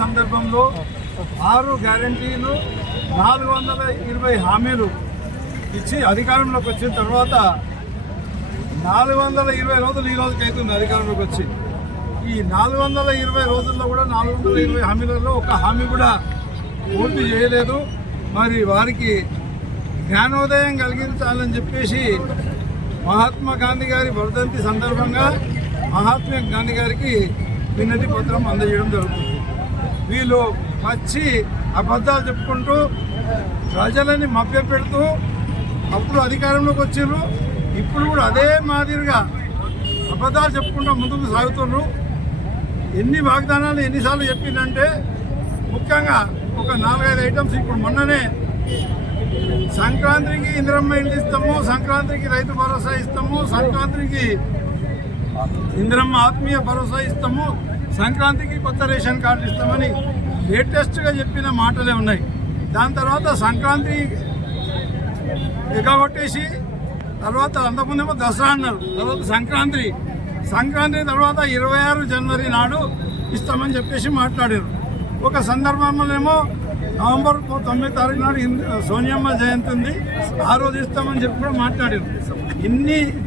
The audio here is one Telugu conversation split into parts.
సందర్భంలో 6 గ్యారంటీలు 420 హామీలు ఇచ్చి అధికారంలోకి వచ్చిన తర్వాత 420 రోజులు ఈ రోజుకి అవుతుంది అధికారంలోకి వచ్చి. ఈ 420 రోజుల్లో కూడా 420 హామీలలో ఒక హామీ కూడా పూర్తి చేయలేదు. మరి వారికి జ్ఞానోదయం కలిగించాలని చెప్పేసి మహాత్మా గాంధీ గారి వర్ధంతి సందర్భంగా మహాత్మా గాంధీ గారికి వినతి పత్రం అందజేయడం జరుగుతుంది. వీళ్ళు వచ్చి అబద్ధాలు చెప్పుకుంటూ ప్రజలని మభ్యపెడుతూ అప్పుడు అధికారంలోకి వచ్చారు. ఇప్పుడు కూడా అదే మాదిరిగా అబద్ధాలు చెప్పుకుంటూ ముందుకు సాగుతున్నారు. ఎన్ని వాగ్దానాలు ఎన్నిసార్లు చెప్పిందంటే ముఖ్యంగా ఒక 4-5 ఐటమ్స్. ఇప్పుడు మొన్ననే సంక్రాంతికి ఇందిరమ్మ ఇండ్లు ఇస్తాము, సంక్రాంతికి రైతు భరోసా ఇస్తాము, సంక్రాంతికి ఇందిరమ్మ ఆత్మీయ భరోసా ఇస్తాము, సంక్రాంతికి కొత్త రేషన్ కార్డులు ఇస్తామని లేటెస్ట్గా చెప్పిన మాటలే ఉన్నాయి. దాని తర్వాత సంక్రాంతి ఎగగొట్టేసి తర్వాత అంతకుముందేమో దసరా అన్నారు, తర్వాత సంక్రాంతి తర్వాత 26 జనవరి నాడు ఇస్తామని చెప్పేసి మాట్లాడారు. ఒక సందర్భంలోనేమో నవంబర్ 9 తారీఖు నాడు సోనియమ్మ జయంతి ఉంది, ఆ రోజు ఇస్తామని చెప్పి కూడా మాట్లాడారు.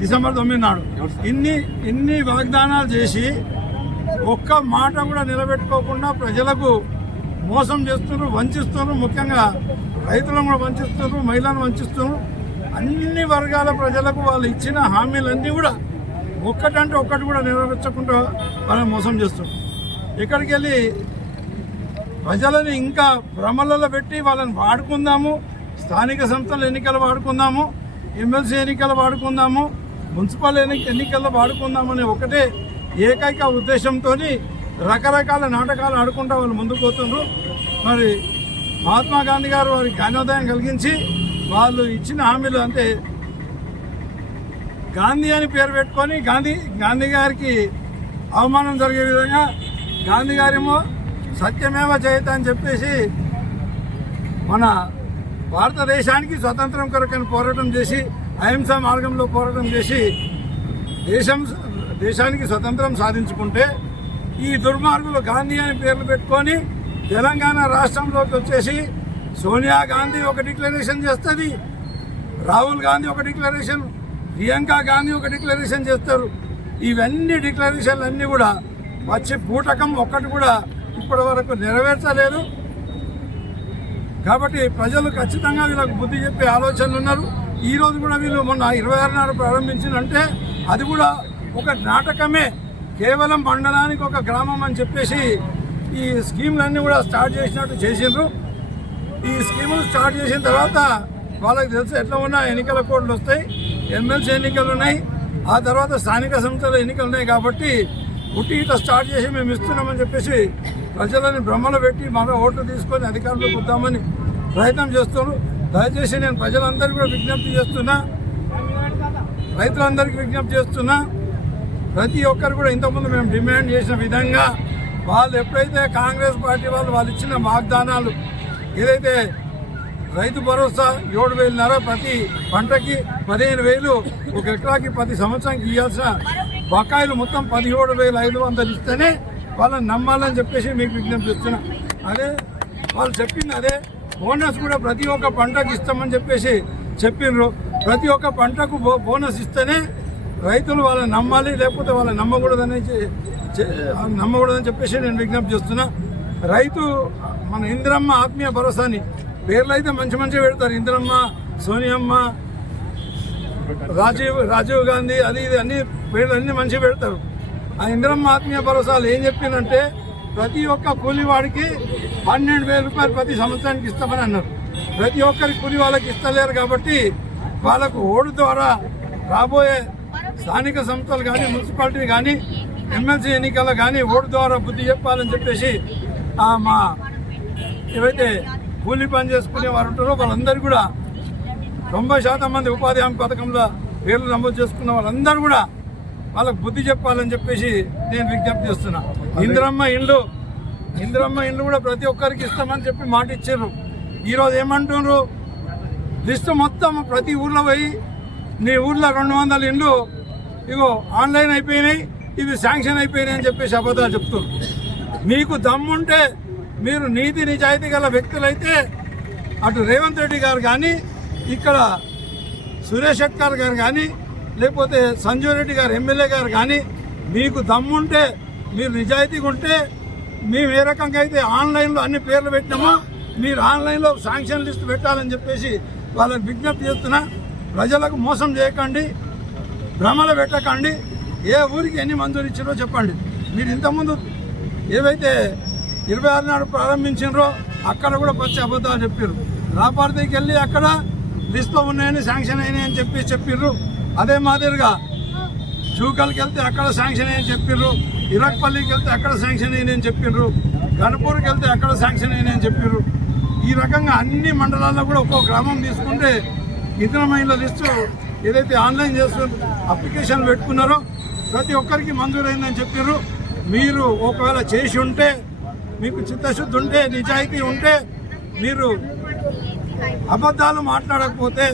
డిసెంబర్ 9 నాడు ఇన్ని వాగ్దానాలు చేసి ఒక్క మాట కూడా నిలబెట్టుకోకుండా ప్రజలకు మోసం చేస్తున్నారు, వంచిస్తున్నారు. ముఖ్యంగా రైతులను కూడా వంచిస్తున్నారు, మహిళలను వంచిస్తున్నారు. అన్ని వర్గాల ప్రజలకు వాళ్ళు ఇచ్చిన హామీలన్నీ కూడా ఒక్కటంటే ఒక్కటి కూడా నెరవేర్చకుండా వాళ్ళని మోసం చేస్తున్నారు. ఇక్కడికి వెళ్ళి ప్రజలని ఇంకా భ్రమలలో పెట్టి వాళ్ళని వాడుకుందాము, స్థానిక సంస్థల ఎన్నికలు వాడుకుందాము, ఎమ్మెల్సీ ఎన్నికలు వాడుకుందాము, మున్సిపల్ ఎన్నికల్లో వాడుకుందామనే ఒకటే ఏకైక ఉద్దేశంతో రకరకాల నాటకాలు ఆడుకుంటూ వాళ్ళు ముందుకు పోతున్నారు. మరి మహాత్మా గాంధీ గారు వారికి జ్ఞానోదయం కలిగించి వాళ్ళు ఇచ్చిన హామీలు అంటే గాంధీ అని పేరు పెట్టుకొని గాంధీ గారికి అవమానం జరిగే విధంగా గాంధీ గారేమో సత్యమేవ జయత అని చెప్పేసి మన భారతదేశానికి స్వతంత్రం కొరకని పోరాటం చేసి అహింసా మార్గంలో పోరాటం చేసి దేశానికి స్వతంత్రం సాధించుకుంటే ఈ దుర్మార్గులు గాంధీ అని పేర్లు పెట్టుకొని తెలంగాణ రాష్ట్రంలోకి వచ్చేసి సోనియా గాంధీ ఒక డిక్లరేషన్ చేస్తుంది, రాహుల్ గాంధీ ఒక డిక్లరేషన్, ప్రియాంక గాంధీ ఒక డిక్లరేషన్ చేస్తారు. ఇవన్నీ డిక్లరేషన్లు అన్నీ కూడా వచ్చి పూటకం ఒక్కటి కూడా ఇప్పటి వరకు నెరవేర్చలేదు. కాబట్టి ప్రజలు ఖచ్చితంగా వీళ్ళకు బుద్ధి చెప్పే ఆలోచనలు ఉన్నారు. ఈరోజు కూడా వీళ్ళు మొన్న 26 నాడు ప్రారంభించిందంటే అది కూడా ఒక నాటకమే. కేవలం మండలానికి ఒక గ్రామం అని చెప్పేసి ఈ స్కీములన్నీ కూడా స్టార్ట్ చేసినట్టు చేసిండ్రు. ఈ స్కీములు స్టార్ట్ చేసిన తర్వాత వాళ్ళకి తెలుసు ఎట్లా ఉన్నా ఎన్నికల కోడ్లు వస్తాయి, ఎమ్మెల్సీ ఎన్నికలు ఉన్నాయి, ఆ తర్వాత స్థానిక సంస్థల ఎన్నికలు ఉన్నాయి. కాబట్టి ఇట్లా స్టార్ట్ చేసి మేము ఇస్తున్నామని చెప్పేసి ప్రజలని భ్రమలో పెట్టి మన ఓట్లు తీసుకొని అధికారంలోకి వద్దామని ప్రయత్నం చేస్తున్నారు. దయచేసి నేను ప్రజలందరికీ కూడా విజ్ఞప్తి చేస్తున్నా, రైతులందరికీ విజ్ఞప్తి చేస్తున్నా, ప్రతి ఒక్కరు కూడా ఇంతకుముందు మేము డిమాండ్ చేసిన విధంగా వాళ్ళు ఎప్పుడైతే కాంగ్రెస్ పార్టీ వాళ్ళు ఇచ్చిన వాగ్దానాలు ఏదైతే రైతు భరోసా 7,500 ప్రతి పంటకి 15,000 ఒక ఎకరాకి 10 సంవత్సరానికి ఇవ్వాల్సిన బకాయిలు మొత్తం 17,500 ఇస్తేనే వాళ్ళని నమ్మాలని చెప్పేసి మీకు విజ్ఞప్తి చేస్తున్నా. అదే వాళ్ళు చెప్పింది అదే బోనస్ కూడా ప్రతి ఒక్క పంటకు ఇస్తామని చెప్పేసి చెప్పిండ్రు. ప్రతి ఒక్క పంటకు బోనస్ ఇస్తేనే రైతులు వాళ్ళని నమ్మాలి, లేకపోతే వాళ్ళని నమ్మకూడదని చెప్పేసి నేను విజ్ఞప్తి చేస్తున్నా. రైతు మన ఇందిరమ్మ ఆత్మీయ భరోసాని పేర్లు అయితే మంచి పెడతారు, ఇందిరమ్మ, సోనియమ్మ, రాజీవ్ గాంధీ, అది ఇది అన్ని పేర్లు అన్ని మంచిగా పెడతారు. ఆ ఇందిరమ్మ ఆత్మీయ భరోసాలు ఏం చెప్పిందంటే ప్రతి ఒక్క కూలివాడికి 12,000 రూపాయలు ప్రతి సంవత్సరానికి ఇస్తామని అన్నారు. ప్రతి ఒక్కరి కూలి వాళ్ళకి ఇస్తలేరు. కాబట్టి వాళ్ళకు ఓటు ద్వారా రాబోయే స్థానిక సంస్థలు కానీ, మున్సిపాలిటీ కానీ, ఎమ్మెల్సీ ఎన్నికలు కానీ ఓటు ద్వారా బుద్ధి చెప్పాలని చెప్పేసి మా ఏవైతే కూలీ పని చేసుకునే వారు ఉంటారో వాళ్ళందరూ కూడా 90% మంది ఉపాధి హామీ పథకంలో పేర్లు నమోదు చేసుకున్న వాళ్ళందరూ కూడా వాళ్ళకు బుద్ధి చెప్పాలని చెప్పేసి నేను విజ్ఞప్తి చేస్తున్నా. ఇందిరమ్మ ఇండ్లు కూడా ప్రతి ఒక్కరికి ఇస్తామని చెప్పి మాట ఇచ్చారు. ఈరోజు ఏమంటున్నారు, లిస్టు మొత్తం ప్రతి ఊర్లో పోయి నీ ఊర్లో 200 ఇండ్లు ఇగో ఆన్లైన్ అయిపోయినాయి, ఇవి శాంక్షన్ అయిపోయినాయని చెప్పేసి అబద్ధాలు చెప్తున్నారు. మీకు దమ్ముంటే మీరు నీతి నిజాయితీ గల వ్యక్తులైతే అటు రేవంత్ రెడ్డి గారు కానీ ఇక్కడ సురేష్ షెట్కర్ గారు కానీ లేకపోతే సంజీవ్ రెడ్డి గారు ఎమ్మెల్యే గారు కానీ మీకు దమ్ముంటే మీరు నిజాయితీగా ఉంటే మేము ఏ రకంగా అయితే ఆన్లైన్లో అన్ని పేర్లు పెట్టినామో మీరు ఆన్లైన్లో శాంక్షన్ లిస్ట్ పెట్టాలని చెప్పేసి వాళ్ళకి విజ్ఞప్తి చేస్తున్నా. ప్రజలకు మోసం చేయకండి, భ్రమలు పెట్టకండి. ఏ ఊరికి ఎన్ని మంజూరు ఇచ్చారో చెప్పండి. మీరు ఇంతకుముందు ఏవైతే 26 నాడు ప్రారంభించారో అక్కడ కూడా పచ్చి అబద్ధాలు చెప్పారు. రాపార్తీకి వెళ్ళి అక్కడ లిస్టులో ఉన్నాయని శాంక్షన్ అయినాయని చెప్పిర్రు. అదే మాదిరిగా జూకల్కి వెళ్తే అక్కడ శాంక్షన్ అయ్యని చెప్పిర్రు. ఇరక్పల్లికి వెళ్తే అక్కడ శాంక్షన్ అయినాయని చెప్పిర్రు. గణపూర్కి వెళ్తే అక్కడ శాంక్షన్ అయినాయని చెప్పిర్రు. ఈ రకంగా అన్ని మండలాల్లో కూడా ఒక్కో గ్రామం తీసుకుంటే ఇతరమైన లిస్టు ఏదైతే ఆన్లైన్ చేస్తున్న అప్లికేషన్ పెట్టుకున్నారో ప్రతి ఒక్కరికి మంజూరైందని చెప్పారు. మీరు ఒకవేళ చేసి ఉంటే, మీకు చిత్తశుద్ధి ఉంటే, నిజాయితీ ఉంటే, మీరు అబద్ధాలు మాట్లాడకపోతే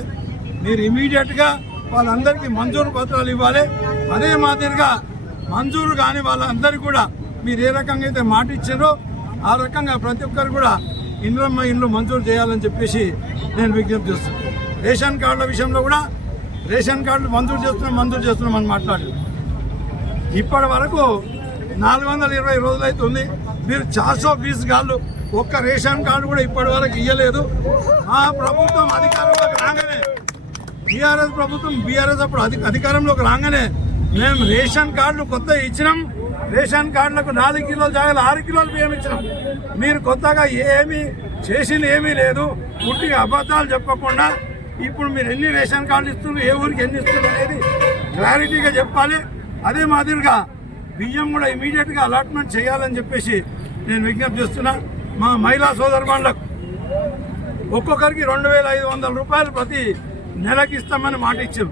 మీరు ఇమీడియట్గా వాళ్ళందరికీ మంజూరు పత్రాలు ఇవ్వాలి. అదే మాదిరిగా మంజూరు కాని వాళ్ళందరికీ కూడా మీరు ఏ రకంగా అయితే మాట ఇచ్చారో ఆ రకంగా ప్రతి ఒక్కరు కూడా ఇండ్లు మంజూరు చేయాలని చెప్పేసి నేను విజ్ఞప్తి చేస్తున్నాను. రేషన్ కార్డుల విషయంలో కూడా రేషన్ కార్డులు మంజూరు చేస్తున్నామని మాట్లాడారు. ఇప్పటి వరకు 420 రోజులు అవుతుంది. మీరు 420 గాళ్ళు ఒక్క రేషన్ కార్డు కూడా ఇప్పటి వరకు ఇవ్వలేదు. మా ప్రభుత్వం అధికారంలోకి రాగానే టీఆర్ఎస్ ప్రభుత్వం బీఆర్ఎస్ అప్పుడు అధికారంలోకి రాగానే మేము రేషన్ కార్డులు కొత్త ఇచ్చినాం. రేషన్ కార్డులకు 4 కిలోల జాగాలు 6 కిలోలు బియ్యం ఇచ్చినాం. మీరు కొత్తగా ఏమీ చేసింది ఏమీ లేదు. పూర్తిగా అబద్ధాలు చెప్పకుండా ఇప్పుడు మీరు ఎన్ని రేషన్ కార్డులు ఇస్తున్నారు, ఏ ఊరికి ఎన్ని ఇస్తున్నారు అనేది క్లారిటీగా చెప్పాలి. అదే మాదిరిగా బియ్యం కూడా ఇమీడియట్గా అలాట్మెంట్ చేయాలని చెప్పేసి నేను విజ్ఞప్తి చేస్తున్నా. మా మహిళా సోదరులకు ఒక్కొక్కరికి 2500 రూపాయలు ప్రతి నెలకి ఇస్తామని మాట ఇచ్చాం.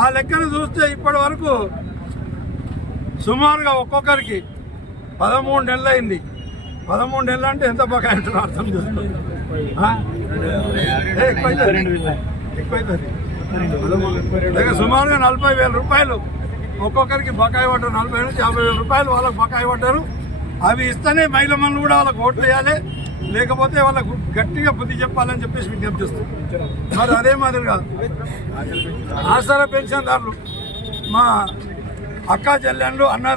ఆ లెక్కను చూస్తే ఇప్పటి వరకు సుమారుగా ఒక్కొక్కరికి 13 నెలలు అయింది. 13 నెలలు అంటే ఎంత బకాయి అంటారో అర్థం చేసుకోండి. ఎక్కువైతుంది. సుమారుగా 40,000 రూపాయలు ఒక్కొక్కరికి బకాయి పడ్డారు. 40,000 నుంచి 50,000 రూపాయలు వాళ్ళకు బకాయి పడ్డారు. అవి ఇస్తేనే మహిళలను కూడా వాళ్ళకు ఓట్లు వేయాలి, లేకపోతే వాళ్ళకు గట్టిగా బుద్ధి చెప్పాలని చెప్పేసి విజ్ఞప్తి చేస్తారు. మరి అదే మాదిరిగా ఆసరా పెన్షన్దారులు మా అక్క చెల్లెళ్ళు అన్నదమ్ములు